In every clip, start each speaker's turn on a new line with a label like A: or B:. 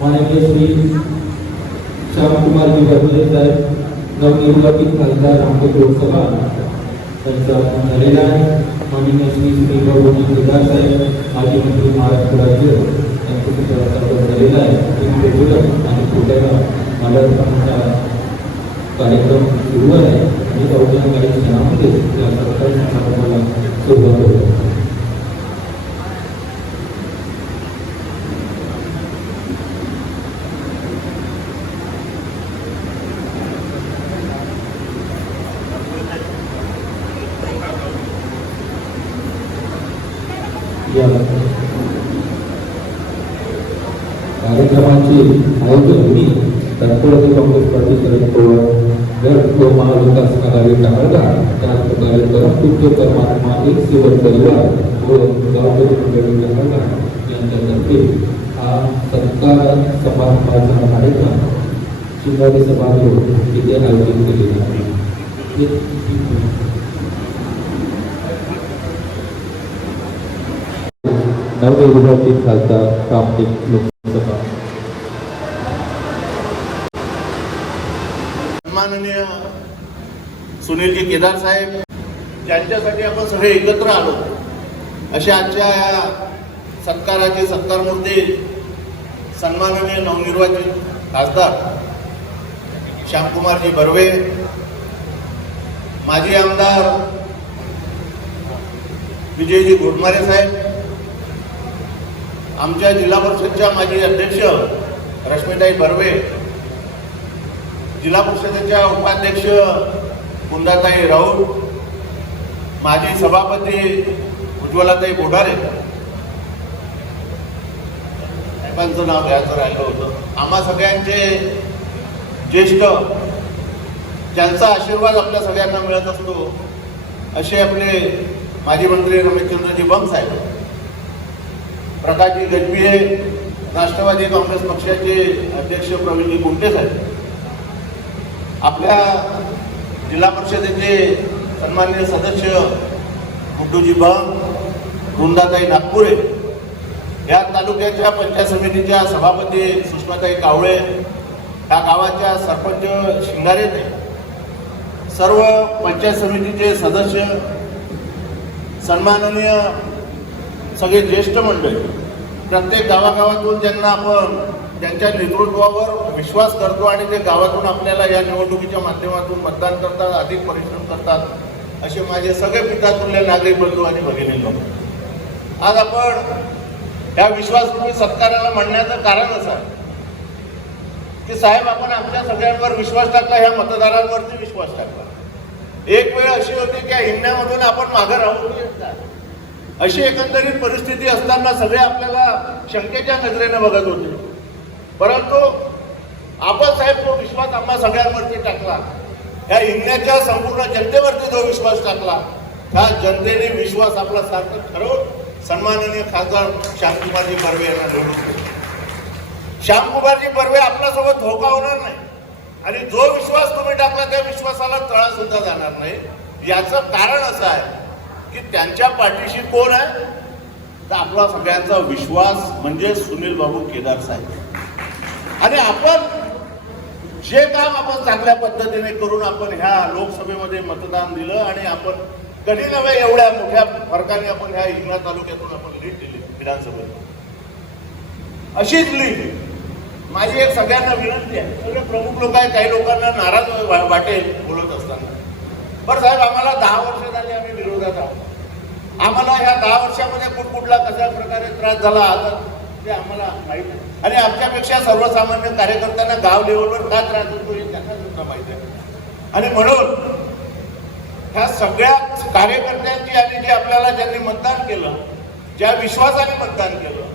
A: माननीय श्री श्यामकुमार विभागले साहेब नवनिर्वाचित खासदार रामदेव लोकसभा त्यांचा आपण झालेला आहे माननीय श्री श्री गौरव केदार साहेब माजी मंत्री महाराष्ट्र राज्य यांचं सुद्धा आपण झालेला आहे ते बोलत आणि पुढच्या मालार्पणाचा कार्यक्रम सुरू आहे आणि अवघ्या काही क्षणामध्ये या सरकारी समारंभाला सुरुवात होईल कार्यक्रमाचे आयोजन मी राष्ट्रवादी काँग्रेस पार्टी शरद पवार गट व महाविकास आघाडी टाकळगा त्याचप्रकारे परमपूज्य परमात्मा एक सेवक परिवार व गावकरी मंडळी टाकळगा यांच्यातर्फे हा सत्कार समारंभाचा कार्यक्रम शिंगारी सभागृह येथे आयोजित केलेला आहे नवनिर्वाचित खासदार रामदेव लोकसभा.
B: सन्माननीय सुनीलजी केदार साहेब ज्यांच्यासाठी आपण सगळे एकत्र आलो. अशा आजच्या या सत्काराचे सत्कारमध्ये सन्माननीय नवनिर्वाचित खासदार श्यामकुमारजी बर्वे माजी आमदार विजयजी घोटमारे साहेब आमच्या जिल्हा परिषदच्या माजी अध्यक्ष रश्मीताई बर्वे जिल्हा परिषदेच्या उपाध्यक्ष कुंदाताई राऊत माजी सभापती उज्ज्वलाताई बोढारे. साहेबांचं नाव घ्यायचं राहिलं होतं. आम्हा सगळ्यांचे ज्येष्ठ ज्यांचा आशीर्वाद आपल्या सगळ्यांना मिळत असतो असे आपले माजी मंत्री रमेशचंद्रजी बम साहेब. प्रकाशजी हे राष्ट्रवादी काँग्रेस पक्षाचे अध्यक्ष प्रवीणजी कुंटे साहेब. आपल्या जिल्हा परिषदेचे सन्मान्य सदस्य गुड्डूजी बंग वृंदाताई नागपुरे या तालुक्याच्या पंचायत समितीच्या सभापती सुषमाताई कावळे या गावाच्या सरपंच शिंगारेते सर्व पंचायत समितीचे सदस्य सन्माननीय सगळे ज्येष्ठ मंडळी प्रत्येक गावागावातून ज्यांना आपण त्यांच्या नेतृत्वावर विश्वास करतो आणि ते गावातून आपल्याला या निवडणुकीच्या माध्यमातून मतदान करतात अधिक परिश्रम करतात असे माझे सगळे पितातुल्य नागरिक बंधू आणि भगिनी लोक. आज आपण या विश्वासरूपी सत्काराला म्हणण्याचं कारण असं आहे की साहेब आपण आमच्या सगळ्यांवर विश्वास टाकला ह्या मतदारांवरती विश्वास टाकला. एक वेळ अशी होती की या आपण मागं राहू शकतात अशी एकंदरीत परिस्थिती असताना सगळे आपल्याला शंकेच्या नजरेने बघत होते. परंतु आपण साहेब तो विश्वास आम्हा सगळ्यांवरती टाकला. ह्या हिंगण्याच्या संपूर्ण जनतेवरती जो विश्वास टाकला. त्या जनतेने विश्वास आपला सार्थक ठरवून सन्माननीय खासदार श्यामकुमारजी बर्वे यांना निवडून श्यामकुमारजी बर्वे आपल्यासोबत धोका होणार नाही. आणि जो विश्वास तुम्ही टाकला त्या विश्वासाला तळा सुद्धा जाणार नाही. याचं कारण असं आहे की त्यांच्या पाठीशी कोण आहे? तर आपला सगळ्यांचा विश्वास म्हणजे सुनील बाबू केदार साहेब. आणि आपण जे काम आपण चांगल्या पद्धतीने करून आपण ह्या लोकसभेमध्ये मतदान दिलं आणि आपण कधी नव्हे एवढ्या मोठ्या फरकाने आपण ह्या हिंगणा तालुक्यातून आपण लीड दिली विधानसभेत. अशीच लीड. माझी एक सगळ्यांना विनंती आहे. सगळे प्रमुख लोक आहे काही लोकांना नाराज वाटेल. बरं साहेब आम्हाला दहा वर्ष झाली आम्ही विरोधात आहोत. आम्हाला ह्या दहा वर्षामध्ये कुठकुठला कशा प्रकारे त्रास झाला आता ते आम्हाला माहीत आहे आणि आमच्यापेक्षा सर्वसामान्य कार्यकर्त्यांना गाव लेवलवर का त्रास होतो हे त्यांना सुद्धा माहिती आहे. आणि म्हणून ह्या सगळ्या कार्यकर्त्यांची आणि जे आपल्याला ज्यांनी मतदान केलं ज्या विश्वासाने मतदान केलं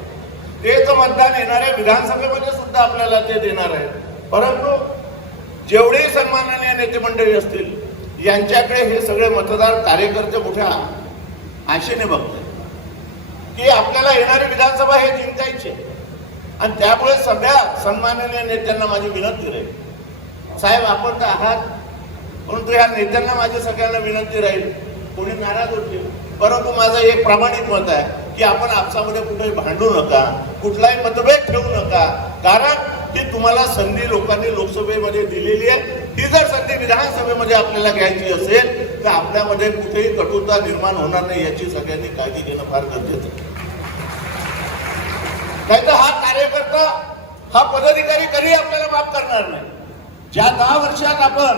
B: तेच मतदान येणाऱ्या विधानसभेमध्ये सुद्धा आपल्याला ते देणार आहे परंतु जेवढे सन्माननीय नेते मंडळी असतील यांच्याकडे हे सगळे मतदार कार्यकर्ते मोठ्या आशेने बघतात की आपल्याला येणारी विधानसभा हे जिंकायचे आणि त्यामुळे सगळ्या सन्माननीय नेत्यांना माझी विनंती राहील. साहेब आपण तर आहात. परंतु ह्या नेत्यांना माझी सगळ्यांना विनंती राहील. कोणी नाराज होते परंतु माझं एक प्रामाणिक मत आहे की आपण आपसामध्ये कुठेही भांडू नका कुठलाही मतभेद ठेवू नका. कारण ती तुम्हाला संधी लोकांनी लोकसभेमध्ये दिलेली आहे. ही जर संधी विधानसभेमध्ये आपल्याला घ्यायची असेल तर आपल्यामध्ये कुठेही कटुता निर्माण होणार नाही याची सगळ्यांनी काळजी घेणं फार गरजेचं आहे. नाही तर हा कार्यकर्ता हा पदाधिकारी कधी आपल्याला माफ करणार नाही. ज्या दहा वर्षात आपण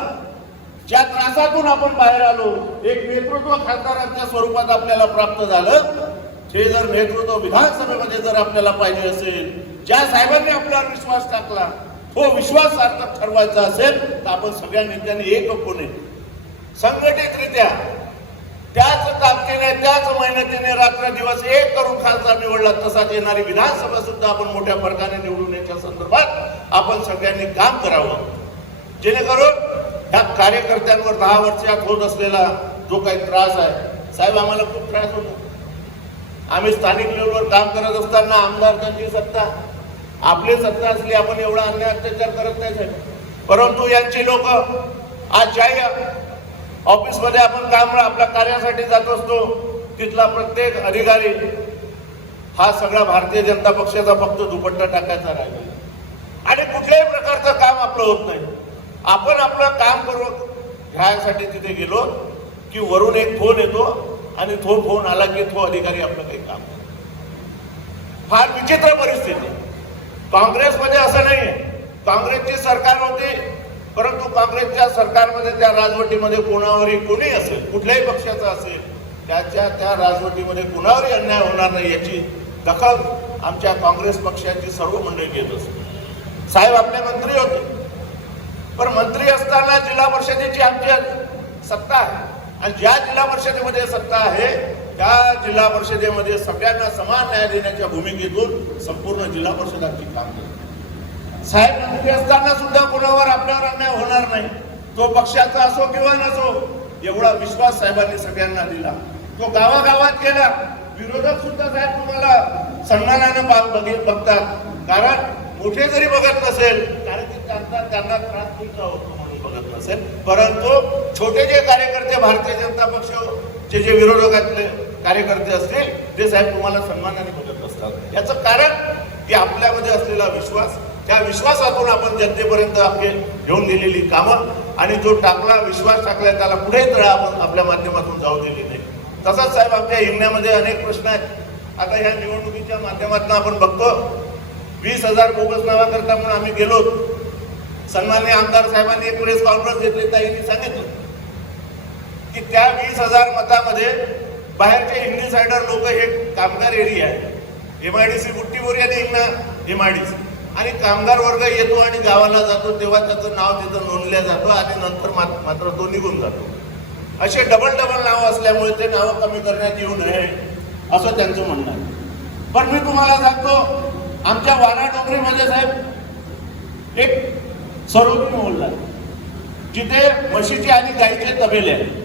B: ज्या त्रासातून आपण बाहेर आलो एक नेतृत्व खासदारांच्या स्वरूपात आपल्याला प्राप्त झालं ते जर नेतृत्व विधानसभेमध्ये जर आपल्याला पाहिजे असेल ज्या साहेबांनी आपल्यावर विश्वास टाकला हो, तो विश्वासार्थ ठरवायचा असेल तर आपण सगळ्या नेत्यांनी एक होणे संघटितरित्या त्याच ताकदीने त्याच मेहनतीने रात्र दिवस एक करून खासदार निवडला तसाच येणारी विधानसभा सुद्धा आपण मोठ्या फरकाने निवडून याच्या संदर्भात आपण सगळ्यांनी काम करावं. जेणेकरून ह्या कार्यकर्त्यांवर दहा वर्षात होत असलेला जो काही त्रास आहे साहेब आम्हाला खूप त्रास होतो. आम्ही स्थानिक लेवलवर काम करत असताना आमदारांची सत्ता आपली सत्ता असली आपण एवढा अन्याय अत्याचार करत नाही साहेब. परंतु यांची लोक आज ज्याही ऑफिसमध्ये आपण काम आपल्या कार्यासाठी जात असतो तिथला प्रत्येक अधिकारी हा सगळा भारतीय जनता पक्षाचा फक्त दुपट्टा टाकायचा राहिला. आणि कुठल्याही प्रकारचं काम आपलं होत नाही. आपण आपलं काम करू घ्यायसाठी तिथे गेलो की वरून एक फोन येतो आणि तो फोन आला की तो अधिकारी आपलं काही काम फार विचित्र परिस्थिती. काँग्रेसमध्ये असं नाही काँग्रेसची सरकार होती परंतु काँग्रेसच्या सरकारमध्ये त्या राजवटीमध्ये कोणावरही कोणी असेल कुठल्याही पक्षाचा असेल त्याच्या त्या राजवटीमध्ये कुणावरही अन्याय होणार नाही याची दखल आमच्या काँग्रेस पक्षाची सर्व मंडळी घेत असते साहेब आपले मंत्री होते. पण मंत्री असताना जिल्हा परिषदेची आमची सत्ता आहे. आणि ज्या जिल्हा परिषदेमध्ये सत्ता आहे त्या जिल्हा परिषदेमध्ये सगळ्यांना समान न्याय देण्याच्या भूमिकेतून संपूर्ण जिल्हा परिषदाची काम केलं. साहेब मंत्री असताना सुद्धा कुणावर आपल्यावर अन्याय होणार नाही. तो पक्षाचा असो किंवा नसो एवढा विश्वास साहेबांनी सगळ्यांना दिला. तो गावागावात गेला. विरोधक सुद्धा साहेब तुम्हाला सन्मानानं बघित बघतात. कारण मोठे जरी बघत नसेल कारण की त्यांना त्यांना त्रास तुमचा होतो म्हणून बघत नसेल. परंतु छोटे जे कार्यकर्ते भारतीय जनता पक्ष जे जे विरोधकातले कार्यकर्ते असतील ते साहेब तुम्हाला सन्मानाने बघत असतात. याचं कारण की आपल्यामध्ये असलेला विश्वास त्या विश्वासातून आपण जनतेपर्यंत आपले घेऊन गेलेली कामं आणि जो टाकला विश्वास टाकला त्याला पुढे तळा आपण आपल्या माध्यमातून जाऊ दिली नाही. तसाच साहेब आपल्या हिंगण्यामध्ये अनेक प्रश्न आहेत. आता ह्या निवडणुकीच्या माध्यमातून आपण बघतो वीस हजार बोगस नावा करता म्हणून आम्ही गेलो. सन्मान्य आमदार साहेबांनी एक प्रेस कॉन्फरन्स घेतली ताईंनी सांगितलं की त्या वीस हजार मतामध्ये बाहेरचे हिंदी सायडर लोक हे कामगार एरिया आहे M I D C Butibori आणि Ingna M I D C आणि कामगार वर्ग येतो आणि गावाला जातो तेव्हा त्याचं नाव तिथं नोंदलं जातं आणि नंतर मा- मात्र तो निघून जातो. असे डबल डबल नावं असल्यामुळे ते नावं कमी करण्यात येऊ नये असं त्यांचं म्हणणं आहे. पण मी तुम्हाला सांगतो आमच्या वाना डोंगरीमध्ये साहेब एक सरोवरी मोहल्ला जिथे म्हशीचे आणि गाईचे तबेले आहेत.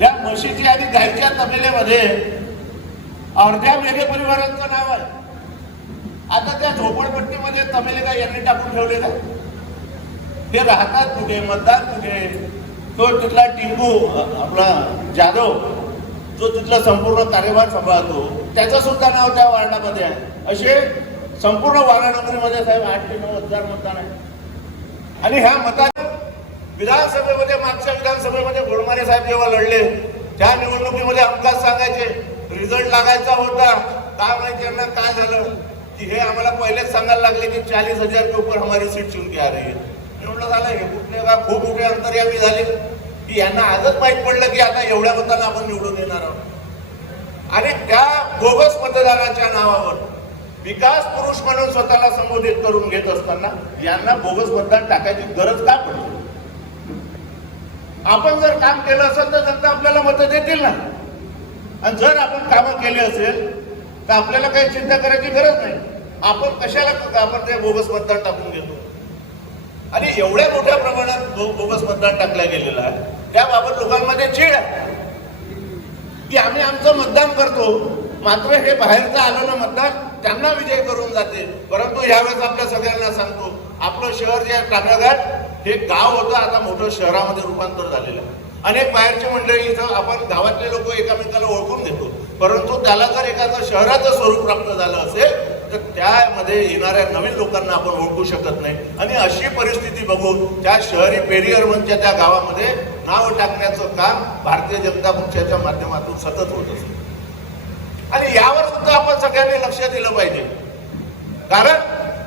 B: या म्हशीची आणि गायच्या तबेलेमध्ये अर्ध्या मेघे परिवारांचं नाव आहे. आता त्या झोपडपट्टीमध्ये तबेले का यांनी टाकून ठेवलेलं ते राहतात कुठे? मतदार कुठे? तो तिथला टिंबू आपला जाधव जो तिथला संपूर्ण कार्यभार सांभाळतो त्याचं सुद्धा नाव त्या वार्डामध्ये आहे. असे संपूर्ण वाराणसीमध्ये साहेब आठ ते नऊ हजार मतदान आहे. आणि ह्या मतात विधानसभेमध्ये मागच्या विधानसभेमध्ये घोडमारे साहेब जेव्हा लढले त्या निवडणुकीमध्ये हमखास सांगायचे रिझल्ट लागायचा होता. काय माहिती यांना काय झालं? की हे आम्हाला पहिलेच सांगायला लागले की चाळीस हजार के ऊपर हमारी सीट शिवून घ्या आ रही है. निवडणं झालं हे कुठले का? खूप मोठे अंतर्यामी झाले. की यांना आजच माहीत पडलं की आता एवढ्या मतांना आपण निवडून येणार आहोत. आणि त्या बोगस मतदानाच्या नावावर विकास पुरुष म्हणून स्वतःला संबोधित करून घेत असताना यांना बोगस मतदान टाकायची गरज का पडली? आपण जर काम केलं असेल तर जनता आपल्याला मतं देतील ना. आणि जर आपण कामं केली असेल तर आपल्याला काही चिंता करायची गरज नाही. आपण कशाला आपण ते बोगस मतदान टाकून घेतो. आणि एवढ्या मोठ्या प्रमाणात बोगस मतदान टाकलं गेलेलं आहे. त्याबाबत लोकांमध्ये चीड आहे. की आम्ही आमचं मतदान करतो. मात्र हे बाहेरचं आलेलं मतदान त्यांना विजय करून जाते. परंतु यावेळेस आपल्या सगळ्यांना सांगतो आपलं शहर जे आहे टाकळघाट हे गाव होतं आता मोठं शहरामध्ये रूपांतर झालेलं. आहे अनेक बाहेरची मंडळी इथं आपण गावातले लोक एकामेकाला ओळखून घेतो परंतु त्याला जर एखादं शहराचं स्वरूप प्राप्त झालं असेल तर त्यामध्ये येणाऱ्या नवीन लोकांना आपण ओळखू शकत नाही. आणि अशी परिस्थिती बघून त्या शहरी पेरिअर्बनच्या त्या गावामध्ये नाव टाकण्याचं काम भारतीय जनता पक्षाच्या माध्यमातून सतत होत असत. आणि यावर सुद्धा आपण सगळ्यांनी लक्ष दिलं पाहिजे. कारण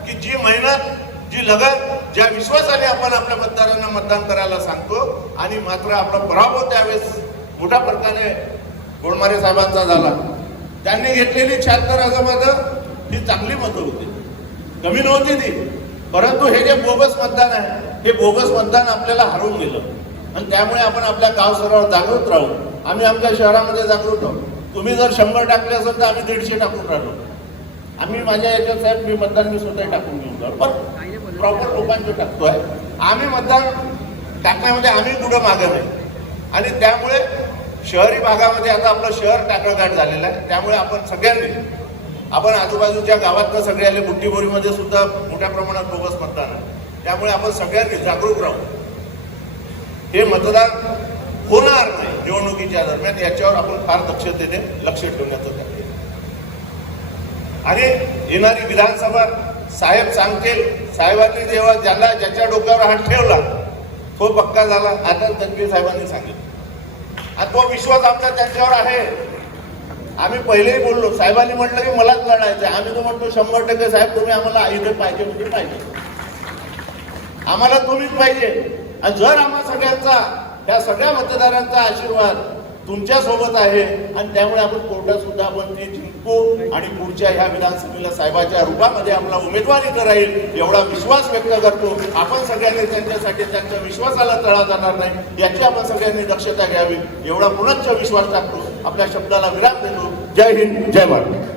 B: की जी मेहनत जी लगन ज्या विश्वासाने आपण आपल्या मतदारांना मतदान करायला सांगतो आणि मात्र आपला पराभव त्यावेळेस मोठ्या प्रकारे गोडमारे साहेबांचा झाला. त्यांनी घेतलेली शहात्तर हजार मतं ही चांगली मतं होती. कमी नव्हती ती परंतु हे जे बोगस मतदान आहे हे बोगस मतदान आपल्याला हरवून गेलं. आणि त्यामुळे आपण आपल्या गाव स्तरावर जागृत राहू. आम्ही आमच्या शहरामध्ये जागृत आहोत. तुम्ही जर शंभर टाकले असेल तर आम्ही दीडशे टाकून राहिलो आम्ही माझ्या याच्यात साहेब मी मतदान मी स्वतः टाकून घेऊन जाऊ. पण प्रॉपर लोकांचं टाकतोय. आम्ही मतदान टाकण्यामध्ये आम्ही कुठं मागं नाही. आणि त्यामुळे शहरी भागामध्ये आता आपलं शहर टाकळघाट झालेलं आहे. त्यामुळे आपण सगळ्यांनी आपण आजूबाजूच्या गावातनं सगळे आले बुट्टीबोरीमध्ये सुद्धा मोठ्या प्रमाणात बोगस मतदान आहे त्यामुळे आपण सगळ्यांनी जागरूक राहू. हे मतदान होणार नाही निवडणुकीच्या दरम्यान. याच्यावर आपण फार दक्षतेने लक्ष ठेवण्याचं अरे येणारी विधानसभा साहेब सांगतील साहेबांनी जेव्हा ज्याला ज्याच्या डोक्यावर हात ठेवला तो पक्का झाला. आता तनवीर साहेबांनी सांगितलं. आणि तो विश्वास आमचा त्यांच्यावर आहे. आम्ही पहिलेही बोललो साहेबांनी म्हटलं की मलाच लढायचं आहे. आम्ही तो म्हणतो शंभर टक्के साहेब तुम्ही आम्हाला इथे पाहिजे म्हणजे पाहिजे. आम्हाला तुम्हीच पाहिजे. आणि जर आम्हा सगळ्यांचा त्या सगळ्या मतदारांचा आशीर्वाद तुमच्यासोबत आहे आणि त्यामुळे आपण कोर्टात सुद्धा आपण ती जिंकू आणि पुढच्या ह्या विधानसभेला साहेबाच्या रूपामध्ये आपला उमेदवारी इथं राहील एवढा विश्वास व्यक्त करतो. आपण सगळ्यांनी त्यांच्यासाठी त्यांच्या विश्वासाला तळा जाणार नाही याची आपण सगळ्यांनी दक्षता घ्यावी. एवढा पुनश्च विश्वास टाकतो. आपल्या शब्दाला विराम देतो. जय हिंद जय भारत.